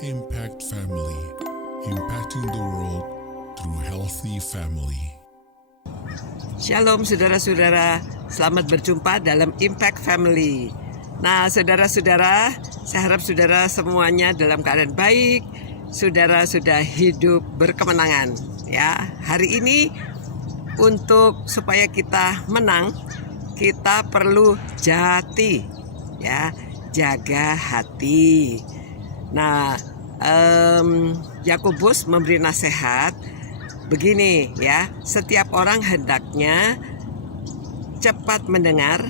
Impact Family, impacting the world through healthy family. Shalom saudara-saudara, selamat berjumpa dalam Impact Family. Nah saudara-saudara, saya harap saudara semuanya dalam keadaan baik. Saudara sudah hidup berkemenangan ya. Hari ini untuk supaya kita menang, kita perlu jati ya, jaga hati. Nah, Yakobus memberi nasihat begini ya, setiap orang hendaknya cepat mendengar,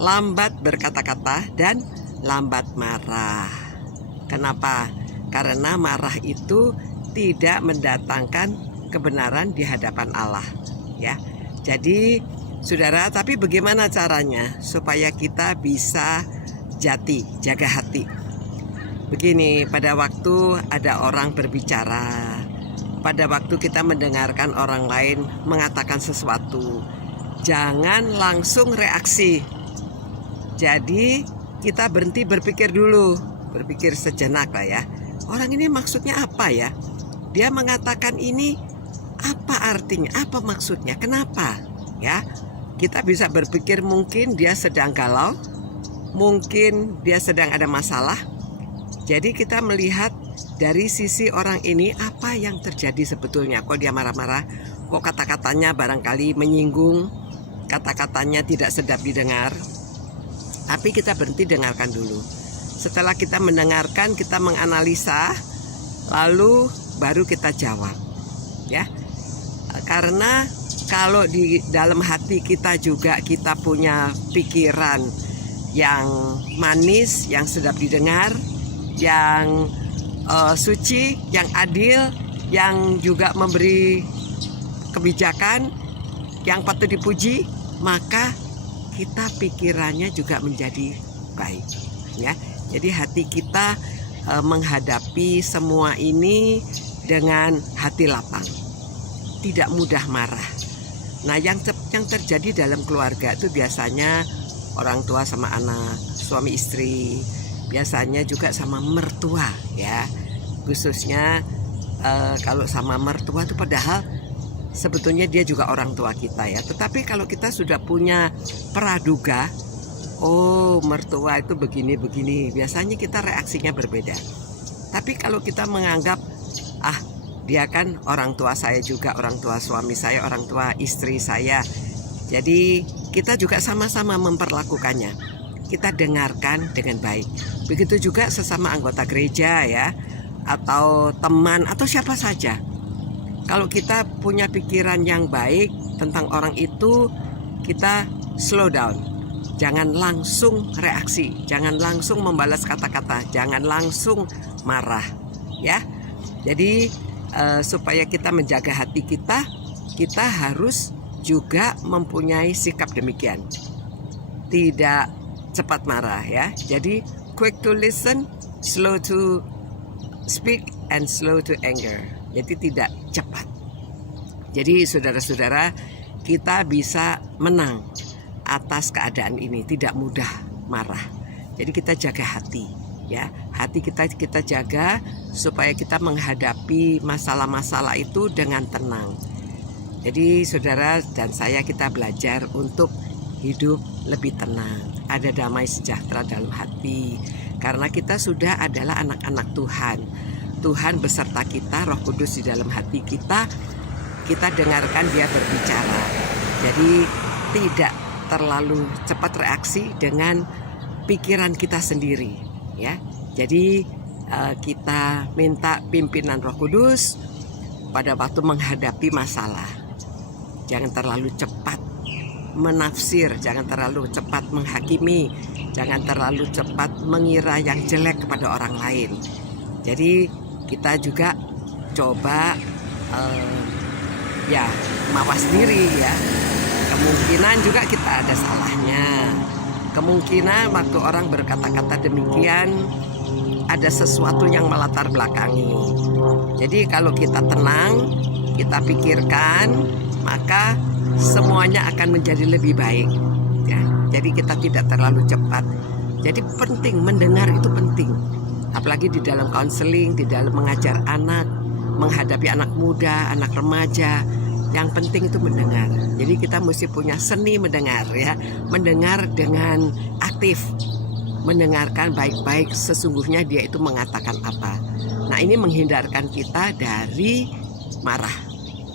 lambat berkata-kata, dan lambat marah. Kenapa? Karena marah itu tidak mendatangkan kebenaran di hadapan Allah ya. Jadi saudara, tapi bagaimana caranya supaya kita bisa jati, jaga hati? Begini, pada waktu ada orang berbicara, pada waktu kita mendengarkan orang lain mengatakan sesuatu, jangan langsung reaksi. Jadi kita berhenti berpikir dulu, berpikir sejenak lah ya. Orang ini maksudnya apa ya? Dia mengatakan ini apa artinya? Apa maksudnya? Kenapa? Ya, kita bisa berpikir mungkin dia sedang galau, mungkin dia sedang ada masalah. Jadi kita melihat dari sisi orang ini apa yang terjadi sebetulnya. Kok dia marah-marah? Kok kata-katanya barangkali menyinggung? Kata-katanya tidak sedap didengar. Tapi kita berhenti dengarkan dulu. Setelah kita mendengarkan, kita menganalisa, lalu baru kita jawab. Ya, karena kalau di dalam hati kita juga kita punya pikiran yang manis, yang sedap didengar, yang suci, yang adil, yang juga memberi kebijakan, yang patut dipuji, maka kita pikirannya juga menjadi baik ya. Jadi hati kita menghadapi semua ini dengan hati lapang, tidak mudah marah. Nah, yang terjadi dalam keluarga itu biasanya orang tua sama anak, suami istri, biasanya juga sama mertua ya, khususnya kalau sama mertua itu padahal sebetulnya dia juga orang tua kita ya. Tetapi kalau kita sudah punya praduga, oh mertua itu begini-begini, biasanya kita reaksinya berbeda. Tapi kalau kita menganggap dia kan orang tua saya juga, orang tua suami saya, orang tua istri saya, jadi kita juga sama-sama memperlakukannya, kita dengarkan dengan baik. Begitu juga sesama anggota gereja ya, atau teman atau siapa saja. Kalau kita punya pikiran yang baik tentang orang itu, kita slow down. Jangan langsung reaksi, jangan langsung membalas kata-kata, jangan langsung marah ya. Jadi supaya kita menjaga hati kita, kita harus juga mempunyai sikap demikian. Tidak cepat marah ya. Jadi quick to listen, slow to speak, and slow to anger. Jadi tidak cepat. Jadi saudara-saudara, kita bisa menang atas keadaan ini, tidak mudah marah. Jadi kita jaga hati ya. Hati kita jaga supaya kita menghadapi masalah-masalah itu dengan tenang. Jadi saudara dan saya, kita belajar untuk hidup lebih tenang, ada damai sejahtera dalam hati, karena kita sudah adalah anak-anak Tuhan. Tuhan beserta kita, Roh Kudus di dalam hati kita, kita dengarkan dia berbicara. Jadi tidak terlalu cepat reaksi dengan pikiran kita sendiri ya. Jadi kita minta pimpinan Roh Kudus pada waktu menghadapi masalah. Jangan terlalu cepat menafsir, jangan terlalu cepat menghakimi, jangan terlalu cepat mengira yang jelek kepada orang lain. Jadi kita juga coba ya mawas diri ya. Kemungkinan juga kita ada salahnya. Kemungkinan waktu orang berkata-kata demikian ada sesuatu yang melatar belakangi. Jadi kalau kita tenang, kita pikirkan, maka semuanya akan menjadi lebih baik ya. Jadi kita tidak terlalu cepat. Jadi penting, mendengar itu penting. Apalagi di dalam konseling, di dalam mengajar anak, menghadapi anak muda, anak remaja. Yang penting itu mendengar. Jadi kita mesti punya seni mendengar ya. Mendengar dengan aktif. Mendengarkan baik-baik sesungguhnya dia itu mengatakan apa. Nah, ini menghindarkan kita dari marah.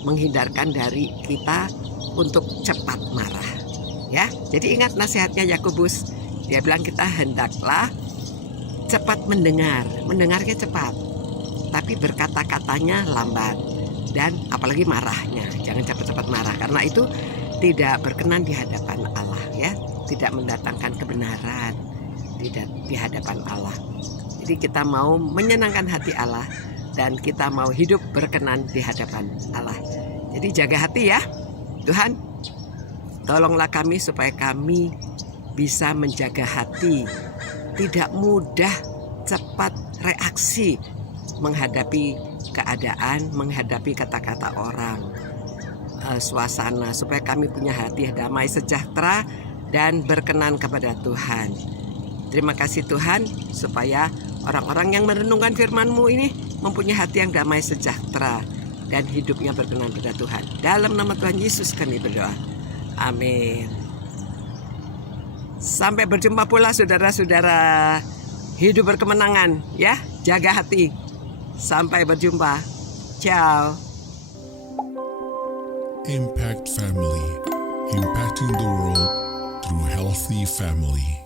Menghindarkan dari kita untuk cepat marah. Ya, jadi ingat nasihatnya Yakobus. Dia bilang kita hendaklah cepat mendengar. Mendengarnya cepat. Tapi berkata-katanya lambat. Dan apalagi marahnya, jangan cepat-cepat marah, karena itu tidak berkenan di hadapan Allah ya, tidak mendatangkan kebenaran di hadapan Allah. Jadi kita mau menyenangkan hati Allah dan kita mau hidup berkenan di hadapan Allah. Jadi jaga hati ya, Tuhan tolonglah kami supaya kami bisa menjaga hati, tidak mudah cepat reaksi menghadapi keadaan, menghadapi kata-kata orang, suasana, supaya kami punya hati damai, sejahtera, dan berkenan kepada Tuhan. Terima kasih Tuhan, supaya orang-orang yang merenungkan firman-Mu ini mempunyai hati yang damai, sejahtera, dan hidupnya berkenan pada Tuhan. Dalam nama Tuhan Yesus kami berdoa. Amin. Sampai berjumpa pula saudara-saudara. Hidup berkemenangan ya, jaga hati. Sampai berjumpa. Ciao. Impact Family, impacting the world through healthy family.